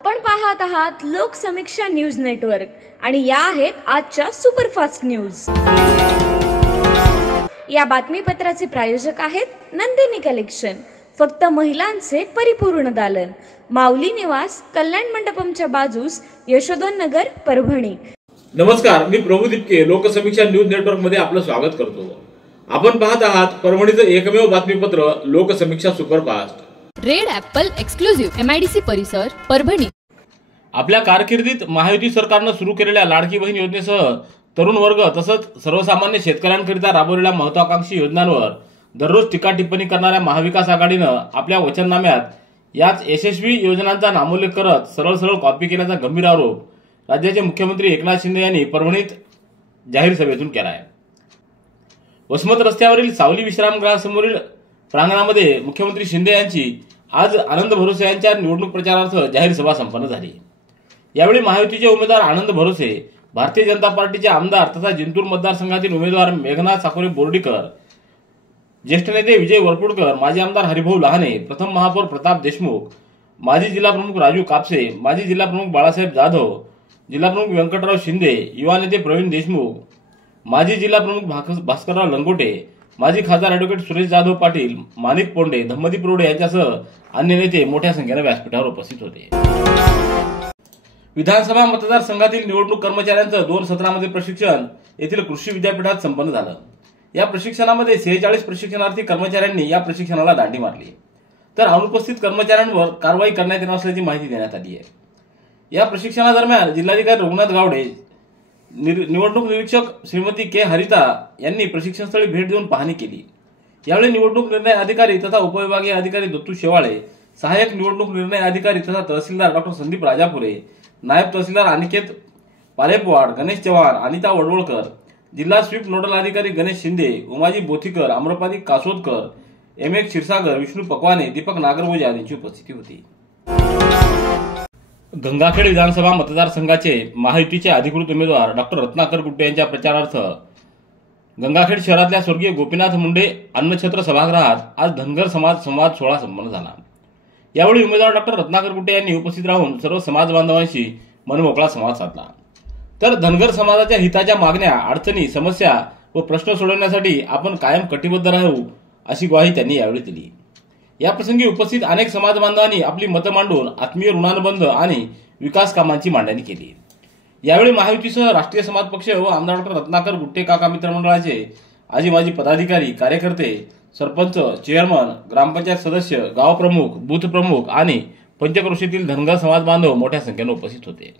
आपण पाहत आहात लोकसमीक्षा न्यूज नेटवर्क आणि या आहेत आजच्या सुपरफास्ट न्यूज। या बातमीपत्राचे प्रायोजक आहेत नंदिनी कलेक्शन, फक्त महिलांचे परिपूर्ण दालन, माऊली निवास, कल्याण मंडपमच्या बाजूस, यशोधन नगर, परभणी। नमस्कार, मी प्रभू दिपके लोकसमीक्षा न्यूज नेटवर्क मध्ये आपलं स्वागत करतो। आपण पाहत आहात परभणीचं एकमेव बातमीपत्र Loksamiksha superfast. Red Apple exclusive MIDC परिसर, परभणी। आपल्या कारकिर्दीत महायुती सरकारने सुरू केलेल्या लाडकी बहीण योजनेसह तरुण वर्ग तसंच सर्वसामान्य शेतकऱ्यांकरिता राबवलेल्या महत्त्वाकांक्षी योजनांवर दररोज टीका टिप्पणी करणाऱ्या महाविकास आघाडीनं आपल्या वचननाम्यात याच यशस्वी योजनांचा नामोल्लेख करत सरळ कॉपी केल्याचा गंभीर आरोप राज्याचे मुख्यमंत्री एकनाथ शिंदे यांनी परभणीत जाहीर सभेतून केला आहे। वसमत रस्त्यावरील सावली विश्रामगृहासमोरील प्रांगणामध्ये मुख्यमंत्री शिंदे यांची आज आनंद भरोसे यांच्या निवडणूक प्रचारार्थ जाहीर सभा संपन्न झाली। यावेळी महायुतीचे उमेदवार आनंद भरोसे, भारतीय जनता पार्टीचे आमदार तथा जिंतूर मतदारसंघातील उमेदवार मेघनाथ साकोरे बोर्डीकर, ज्येष्ठ नेते विजय वरपुडकर, माजी आमदार हरिभाऊ लहाने, प्रथम महापौर प्रताप देशमुख, माजी जिल्हा प्रमुख राजू कापसे, माजी जिल्हा प्रमुख बाळासाहेब जाधव, जिल्हा प्रमुख व्यंकटराव शिंदे, युवा नेते प्रवीण देशमुख, माजी जिल्हा प्रमुख भास्करराव लंगोटे, माजी खासदार ॲडव्होकेट सुरेश जाधव पाटील, माणिक पोंडे, धम्मदीप रोडे यांच्यासह अन्य नेते मोठ्या संख्येने व्यासपीठावर उपस्थित होते। विधानसभा मतदारसंघातील निवडणूक कर्मचाऱ्यांचं 2 सत्रामध्ये प्रशिक्षण येथील कृषी विद्यापीठात संपन्न झालं। या प्रशिक्षणामध्ये 46 प्रशिक्षणार्थी कर्मचाऱ्यांनी या प्रशिक्षणाला दांडी मारली, तर अनुपस्थित कर्मचाऱ्यांवर कारवाई करण्यात येणार असल्याची माहिती देण्यात आली आहे। या प्रशिक्षणादरम्यान जिल्हाधिकारी रघुनाथ गावडे, निवडणूक निरीक्षक श्रीमती के हरिता यांनी प्रशिक्षणस्थळी भेट देऊन पाहणी केली। यावेळी निवडणूक निर्णय अधिकारी तथा उपविभागीय अधिकारी दत्तू शेवाळे, सहाय्यक निवडणूक निर्णय अधिकारी तथा तहसीलदार डॉ संदीप राजापुरे, नायब तहसीलदार अनिकेत पालेपवाड, गणेश चव्हाण, अनिता वडवळकर, जिल्हा स्वीप नोडल अधिकारी गणेश शिंदे, उमाजी बोथीकर, आम्रपाली कासोदकर, MA क्षीरसागर, विष्णू पकवाने, दीपक नागरगोजा यांची उपस्थिती होती। गंगाखेड विधानसभा मतदारसंघाचे महायुतीचे अधिकृत उमेदवार डॉ रत्नाकर गुट्टे यांच्या प्रचारार्थ गंगाखेड शहरातल्या स्वर्गीय गोपीनाथ मुंडे अन्नछत्र सभागृहात आज धनगर समाज संवाद सोहळा संपन्न झाला। यावेळी उमेदवार डॉ रत्नाकर गुट्टे यांनी उपस्थित राहून सर्व समाज बांधवांशी मनमोकळा संवाद साधला, तर धनगर समाजाच्या हिताच्या मागण्या, अडचणी, समस्या व प्रश्न सोडवण्यासाठी आपण कायम कटिबद्ध राहू अशी ग्वाही त्यांनी यावेळी दिली। याप्रसंगी उपस्थित अनेक समाज बांधवांनी आपली मतं मांडून आत्मीय ऋणानुबंध आणि विकास कामांची मांडणी केली। यावेळी महायुतीसह राष्ट्रीय समाज पक्ष व आमदार डॉ रत्नाकर गुट्टे काका मित्र मंडळाचे आजी माजी पदाधिकारी, कार्यकर्ते, सरपंच, चेअरमन, ग्रामपंचायत सदस्य, गाव प्रमुख, बूथ प्रमुख आणि पंचक्रोशीतील धनगर समाज बांधव मोठ्या संख्येने उपस्थित होते।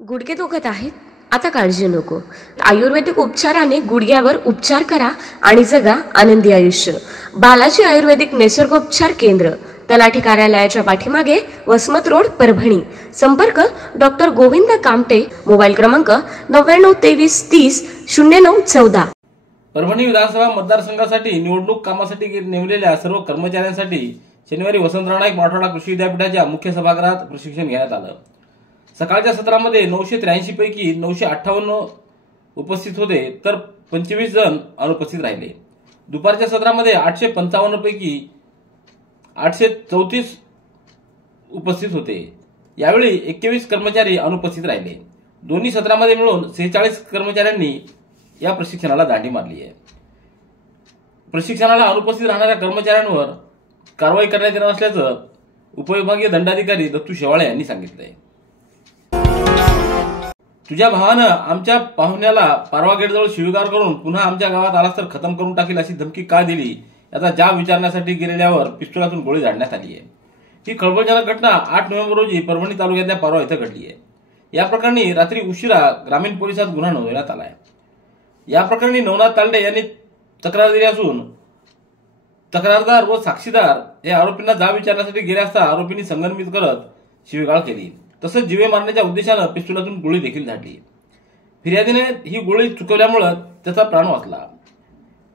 गुडघे दुखत आहेत? आता काळजी नको। आयुर्वेदिक उपचाराने गुडघ्यावर उपचार करा आणि जगा आनंदी आयुष्य। बालाजी आयुर्वेदिक निसर्गोपचार केंद्र, तलाठी कार्यालयाच्या पाठीमागे, वसमत रोड, परभणी। संपर्क डॉ गोविंद कामटे, मोबाईल क्रमांक 9923300914। परभणी विधानसभा मतदारसंघासाठी निवडणूक कामासाठी नेमलेल्या सर्व कर्मचाऱ्यांसाठी शनिवारी वसंतराव नाईक मराठवाडा कृषी विद्यापीठाच्या मुख्य सभागृहात प्रशिक्षण घेण्यात आलं। सकाळच्या सत्रामध्ये 983 पैकी 958 उपस्थित होते, तर 25 जण अनुपस्थित राहिले। दुपारच्या सत्रामध्ये 855 पैकी 834 उपस्थित होते। यावेळी 21 कर्मचारी अनुपस्थित राहिले। दोन्ही सत्रामध्ये मिळून 46 कर्मचाऱ्यांनी या प्रशिक्षणाला दांडी मारली आहे। प्रशिक्षणाला अनुपस्थित राहणाऱ्या कर्मचाऱ्यांवर कारवाई करण्यात येणार असल्याचं उपविभागीय दंडाधिकारी दत्तू शेवाळे यांनी सांगितलंय। तुझ्या भावानं आमच्या पाहुण्याला पारवा गेटजवळ शिवीगाळ करून पुन्हा आमच्या गावात आलास तर खतम करून टाकील अशी धमकी का दिली याचा जाब विचारण्यासाठी गेलेल्यावर पिस्तुलातून गोळी झाडण्यात आली आहे। ही खळबळजनक घटना 8 नोव्हेंबर रोजी परभणी तालुक्यातल्या पारवा इथं घडली आहे। या प्रकरणी रात्री उशिरा ग्रामीण पोलिसात गुन्हा नोंदवण्यात आला आहे। या प्रकरणी नवनाथ तांडे यांनी तक्रार दिली असून तक्रारदार व साक्षीदार या आरोपींना जाब विचारण्यासाठी गेले असता आरोपींनी संगनमत करत शिवीगाळ केली, तसंच जीवे मारण्याच्या उद्देशानं पिस्तुलातून गोळी देखील झाडली। फिर्यादीने ही गोळी चुकवल्यामुळे त्याचा प्राण वाचला,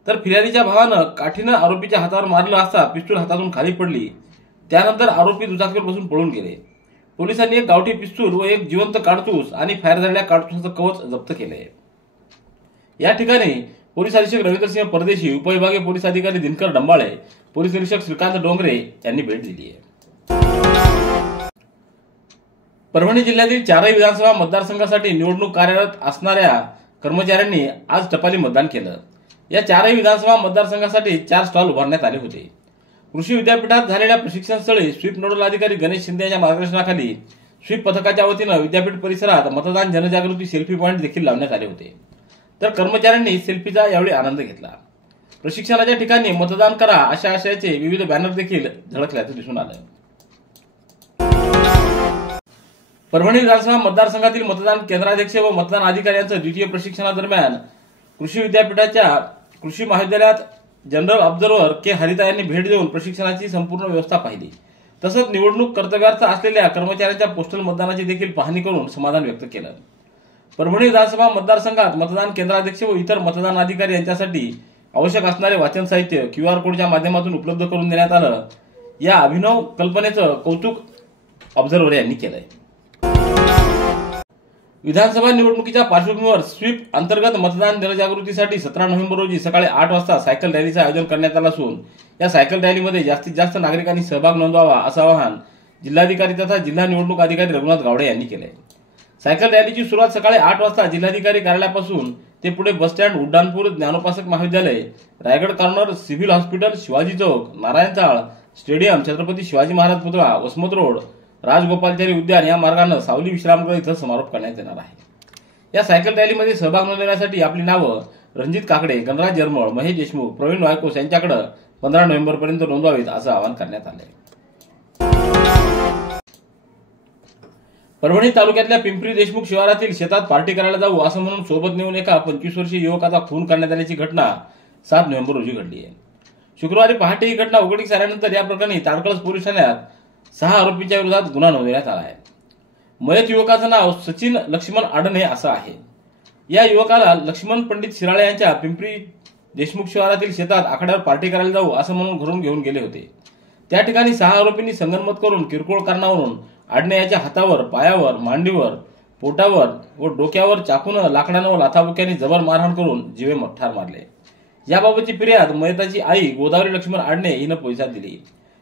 तर फिर्यादीच्या भावानं काठीनं आरोपीच्या हातावर मारलं असता पिस्तूल हातातून खाली पडली। त्यानंतर आरोपी दुचाकीवर बसून पळून गेले। पोलिसांनी एक गावठी पिस्तूल व एक जिवंत काडतूस आणि फायर झालेल्या काडतुसाचं कवच जप्त केलंय। या ठिकाणी पोलीस अधीक्षक रवींद्रसिंह परदेशी, उपविभागीय पोलीस अधिकारी दिनकर डंबाळे, पोलीस निरीक्षक श्रीकांत डोंगरे यांनी भेट दिली आहे। परभणी जिल्ह्यातील 4ही विधानसभा मतदारसंघासाठी निवडणूक कार्यरत असणाऱ्या कर्मचाऱ्यांनी आज टपाली मतदान केलं। या 4ही विधानसभा मतदारसंघासाठी 4 स्टॉल उभारण्यात आले होते। कृषी विद्यापीठात झालेल्या प्रशिक्षण स्थळी स्वीप नोडल अधिकारी गणेश शिंदे यांच्या मार्गदर्शनाखाली स्वीप पथकाच्या वतीनं विद्यापीठ परिसरात मतदान जनजागृती सेल्फी पॉइंट देखील लावण्यात आले होते। तर कर्मचाऱ्यांनी सेल्फीचा यावेळी आनंद घेतला। प्रशिक्षणाच्या ठिकाणी मतदान करा अशा आशयाचे विविध बॅनर देखील झळकल्याचं दिसून आलं। परभणी विधानसभा मतदारसंघातील मतदान केंद्राध्यक्ष व मतदान अधिकारी यांचं द्वितीय प्रशिक्षणादरम्यान कृषी विद्यापीठाच्या कृषी महाविद्यालयात जनरल ऑब्झर्व्हर के हरिता यांनी भेट देऊन प्रशिक्षणाची संपूर्ण व्यवस्था पाहिली। तसंच निवडणूक कर्तव्यार्थ असलेल्या कर्मचाऱ्यांच्या पोस्टल मतदानाची देखील पाहणी करून समाधान व्यक्त केलं। परभणी विधानसभा मतदारसंघात मतदान केंद्राध्यक्ष व इतर मतदान अधिकारी यांच्यासाठी आवश्यक असणारे वाचन साहित्य QR कोडच्या माध्यमातून उपलब्ध करून देण्यात आलं। या अभिनव कल्पनेचं कौतुक ऑब्झर्व्हर यांनी केलंय। विधानसभा निवडणुकीच्या पार्श्वभूमीवर स्वीप अंतर्गत मतदान जनजागृतीसाठी 17 नोव्हेंबर रोजी सकाळी 8 वाजता सायकल रॅलीचं आयोजन करण्यात आलं असून या सायकल रॅलीमध्ये जास्तीत जास्त नागरिकांनी सहभाग नोंदवावा असं आवाहन जिल्हाधिकारी तथा जिल्हा निवडणूक अधिकारी रघुनाथ गावडे यांनी केलंय। सायकल रॅलीची सुरुवात सकाळी 8 वाजता जिल्हाधिकारी कार्यालयापासून ते पुढे bus stand, Uddanpur, Dnyanopasak Mahavidyalaya, Raigad corner, civil hospital, Shivaji Chowk, Narayan Chawl, stadium, Chhatrapati Shivaji Maharaj पुतळा, वसमत रोड, राजगोपालचारी उद्यान या मार्गाने सावली विश्रामगृह इथं समारोप करण्यात येणार आहे। या सायकल रॅलीमध्ये सहभाग नोंदवण्यासाठी आपली नावं रणजित काकडे, गणराज जरमळ, महेश देशमुख, प्रवीण वायकोस यांच्याकडे 15 नोव्हेंबर पर्यंत नोंदवावीत असं आवाहन करण्यात आलंय। परभणी तालुक्यातल्या पिंपरी देशमुख शिवारातील शेतात पार्टी करायला जाऊ असं म्हणून सोबत नेऊन एका 25 वर्षीय युवकाचा खून करण्यात आल्याची घटना 7 नोव्हेंबर रोजी घडली आहे। शुक्रवारी पहाटे ही घटना उघडकीस आल्यानंतर या प्रकरणी ताडकळस पोलीस ठाण्यात 6 आरोपींच्या विरोधात गुन्हा नोंदवण्यात आला आहे। मयत युवकाचं नाव सचिन लक्ष्मण आडणे असं आहे। या युवकाला लक्ष्मण पंडित शिराळे यांच्या पिंपरी देशमुख शिवारातील शेतात आखाड्यावर पार्टी करायला जाऊ असं म्हणून घरून घेऊन गेले होते। त्या ठिकाणी 6 आरोपींनी संगनमत करून किरकोळ कारणावरून आडणे याच्या हातावर, पायावर, मांडीवर, पोटावर व डोक्यावर चाकूनं, लाकडानं व लाथाबुक्याने जबर मारहाण करून जीवे ठार मारले। याबाबतची फिर्याद मयताची आई गोदावरी लक्ष्मण आडणे हिनं पोलिसात दिली।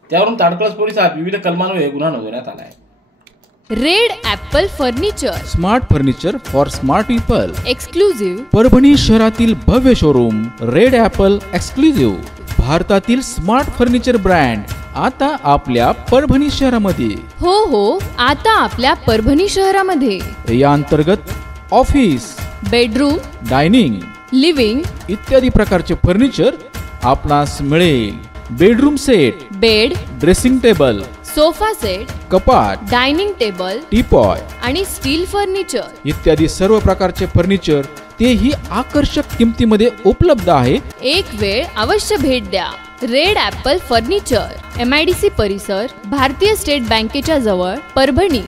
त्यावरून ताडकळस पोलिसात विविध कलमान्वये गुन्हा नोंदवण्यात आला आहे। Red Apple furniture, smart furniture for smart people, exclusive Parbhani शहरातील भव्य शोरूम रेड ॲपल एक्सक्लुझिव्ह, भारतातील स्मार्ट फर्निचर ब्रँड आता आपल्या परभणी शहरामध्ये। हो, आता आपल्या परभणी शहरामध्ये। या अंतर्गत ऑफिस, बेडरूम, डायनिंग, लिव्हिंग इत्यादी प्रकारचे फर्निचर आपणास मिळेल। Bedroom set, bed, dressing table, sofa set, कपाट, डायनिंग टेबल, टीपॉय आणि स्टील फर्निचर इत्यादी सर्व प्रकारचे फर्निचर तेही आकर्षक किमतीमध्ये उपलब्ध आहे। एक वेळ अवश्य भेट द्या। रेड ॲपल फर्निचर, MIDC परिसर, भारतीय स्टेट बँकेच्या जवळ, परभणी।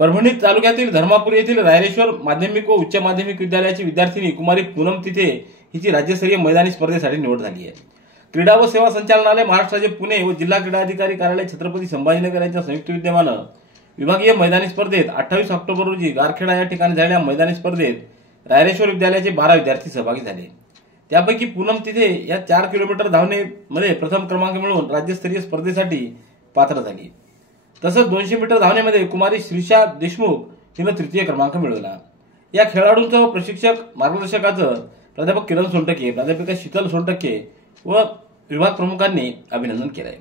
परभणी तालुक्यातील धर्मापूर येथील रायरेश्वर माध्यमिक व उच्च माध्यमिक विद्यालयाची विद्यार्थिनी कुमारी पूनम तिथे हिची राज्यस्तरीय मैदानी स्पर्धेसाठी निवड झाली आहे। क्रीडा व सेवा संचालनालय, महाराष्ट्र राज्य पुणे व जिल्हा क्रीडा अधिकारी कार्यालय छत्रपती संभाजीनगर यांच्या संयुक्त विद्यमानं विभागीय मैदानी स्पर्धेत 28 ऑक्टोबर रोजी गारखेडा या ठिकाणी झालेल्या मैदानी स्पर्धेत रायरेश्वर विद्यालयाचे 12 विद्यार्थी सहभागी झाले। त्यापैकी पूनम तिथे या 4 किलोमीटर धावणेमध्ये प्रथम क्रमांक मिळवून राज्यस्तरीय स्पर्धेसाठी पात्र झाली। तसंच 200 मीटर धावण्यामध्ये कुमारी श्रीषा देशमुख हिनं तृतीय क्रमांक मिळवला। या खेळाडूंचं व प्रशिक्षक मार्गदर्शकाचं प्राध्यापक किरण सोनटके, प्राध्यापिका शीतल सोनटके व विभाग प्रमुखांनी अभिनंदन केलंय।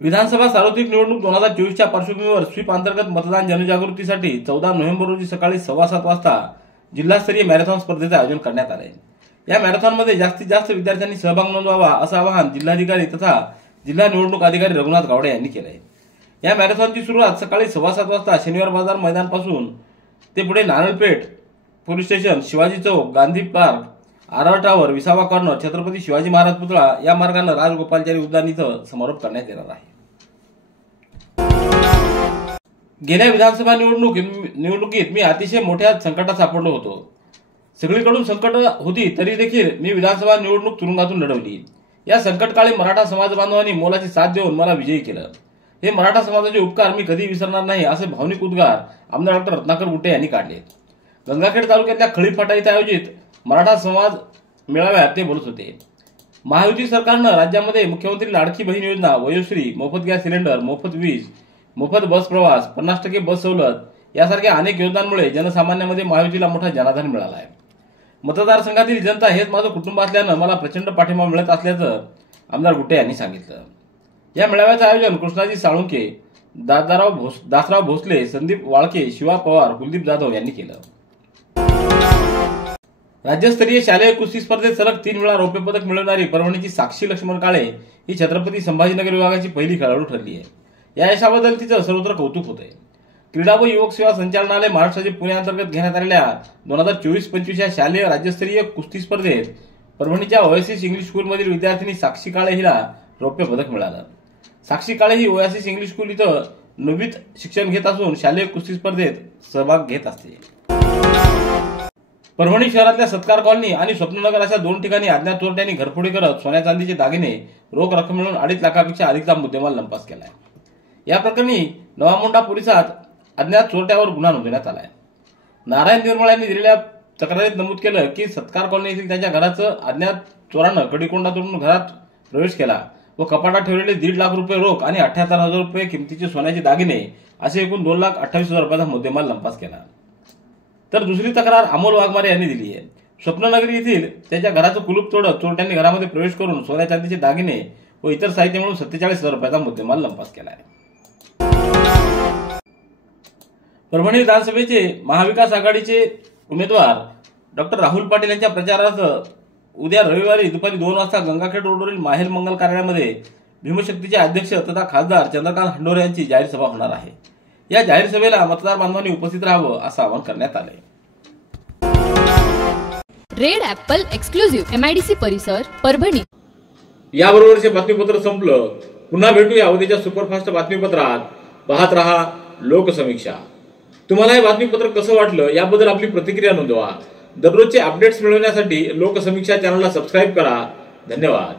विधानसभा सार्वत्रिक निवडणूक 2024च्या पार्श्वभूमीवर स्वीप अंतर्गत मतदान जनजागृतीसाठी 14 नोव्हेंबर रोजी सकाळी 7:15 वाजता जिल्हास्तरीय मॅरेथॉन स्पर्धेचं आयोजन करण्यात आलंय। या मॅरेथॉनमध्ये जास्तीत जास्त विद्यार्थ्यांनी सहभाग नोंदवावा असं आवाहन जिल्हाधिकारी तथा जिल्हा निवडणूक अधिकारी रघुनाथ गावडे यांनी केलंय। या मॅरेथॉनची सुरुवात सकाळी 7:15 वाजता शनिवार बाजार मैदानापासून ते पुढे नारळपेठ पोलीस स्टेशन, शिवाजी चौक, गांधी पार्क, आरआर टावर, विसावा कॉर्नर, छत्रपती शिवाजी महाराज पुतळा या मार्गाने राजगोपालचारी उद्यान इथं समारोप करण्यात येणार आहे। गेल्या विधानसभा निवडणुकीत मी अतिशय मोठ्या संकटात सापडलो होतो। सगळीकडून संकट होती तरी देखील मी विधानसभा निवडणूक तुरुंगातून लढवली। या संकटकाळी मराठा समाज बांधवांनी मोलाची साथ देऊन मला विजयी केलं। हे मराठा समाजाचे उपकार मी कधी विसरणार नाही असे भावनिक उद्गार आमदार डॉ रत्नाकर गुट्टे यांनी काढले। गंगाखेड तालुक्यातल्या खळीफाटा इथे आयोजित मराठा समाज मेळाव्यात ते बोलत होते। महायुती सरकारनं राज्यामध्ये मुख्यमंत्री लाडकी बहीण योजना, वयोश्री, मोफत गॅस सिलेंडर, मोफत वीज, मोफत बस प्रवास, 50% बस सवलत यासारख्या अनेक योजनांमुळे जनसामान्यांमध्ये महायुतीला मोठा जनाधार मिळाला आहे. मतदारसंघातील जनता हेच माझं कुटुंब असल्यानं मला प्रचंड पाठिंबा मिळत असल्याचं आमदार गुट्टे यांनी सांगितलं. या मेळाव्याचं आयोजन कृष्णाजी साळुंके, दासराव भोसले, संदीप वाळके, शिवा पवार, कुलदीप जाधव यांनी केलं. राज्यस्तरीय शालेय कुस्ती स्पर्धेत सलग 3 वेळा रौप्य पदक मिळवणारी परभणीची साक्षी लक्ष्मण काळे ही छत्रपती संभाजीनगर विभागाची पहिली खेळाडू ठरली आहे. या यशाबद्दल तिचं सर्वत्र कौतुक होत आहे. क्रीडा व युवक सेवा संचालनालय महाराष्ट्राचे पुण्याअंतर्गत घेण्यात आलेल्या 2024-25 या शालेय राज्यस्तरीय कुस्ती स्पर्धेत परभणीच्या ओएसिस इंग्लिश स्कूलमधील विद्यार्थिनी साक्षी काळे हिला रौप्य पदक मिळालं. साक्षी काळे ही ओएसिस इंग्लिश स्कूल इथं 9वीत शिक्षण घेत असून शालेय कुस्ती स्पर्धेत सहभाग घेत असते. परभणी शहरातल्या सत्कार कॉलनी आणि स्वप्ननगर अशा 2 ठिकाणी अज्ञात चोरट्यांनी घरफोडी करत सोन्या चांदीचे दागिने, रोख रक्कम मिळून 2.5 लाखापेक्षा अधिकचा मुद्देमाल लंपास केलाय. या प्रकरणी नवामोंढा पोलिसात अज्ञात चोरट्यावर गुन्हा नोंदवण्यात आलाय. नारायण निर्मळ यांनी दिलेल्या तक्रारीत नमूद केलं की सत्कार कॉलनी येथील त्यांच्या घराचं अज्ञात चोरानं कडीकोंडा तोडून घरात प्रवेश केला व कपाटात ठेवलेले 1.5 लाख रुपये रोख आणि 78,000 रुपये किमतीचे सोन्याचे दागिने असे एकूण 2,28,000 रुपयाचा मुद्देमाल लंपास केला. तर दुसरी तक्रार अमोल वाघमारे यांनी दिली आहे. स्वप्ननगरी येथील त्यांच्या घराचं कुलूप तोडत चोरट्यांनी घरामध्ये प्रवेश करून सोन्या चांदीचे दागिने व इतर साहित्य मिळून 47,000 रुपयाचा मुद्देमाल लंपास केला आहे. परभणी विधानसभेचे महाविकास आघाडीचे उमेदवार डॉक्टर राहुल पाटील यांच्या प्रचारार्थ उद्या रविवारी दुपारी 2 वाजता गंगाखेड रोडवरील माहेर मंगल कार्यालयामध्ये भीमशक्तीचे अध्यक्ष तथा खासदार चंद्रकांत हंडोरे यांची जाहीर सभा होणार आहे. या जाहीर सभेला मतदार बांधवांनी उपस्थित राहावं असं आवाहन करण्यात आलंय. रेड ॲपल एक्सक्लुझिव्ह MIDC परिसर परभणी. याबरोबरचे बातमीपत्र संपलं. पुन्हा भेटूया उद्याच्या सुपरफास्ट बातमीपत्रात. पाहत रहा लोकसमीक्षा. तुम्हाला हे बातमीपत्र कसं वाटलं याबद्दल आपली प्रतिक्रिया नोंदवा. दररोजचे अपडेट्स मिळवण्यासाठी लोकसमीक्षा चॅनलला सबस्क्राईब करा. धन्यवाद.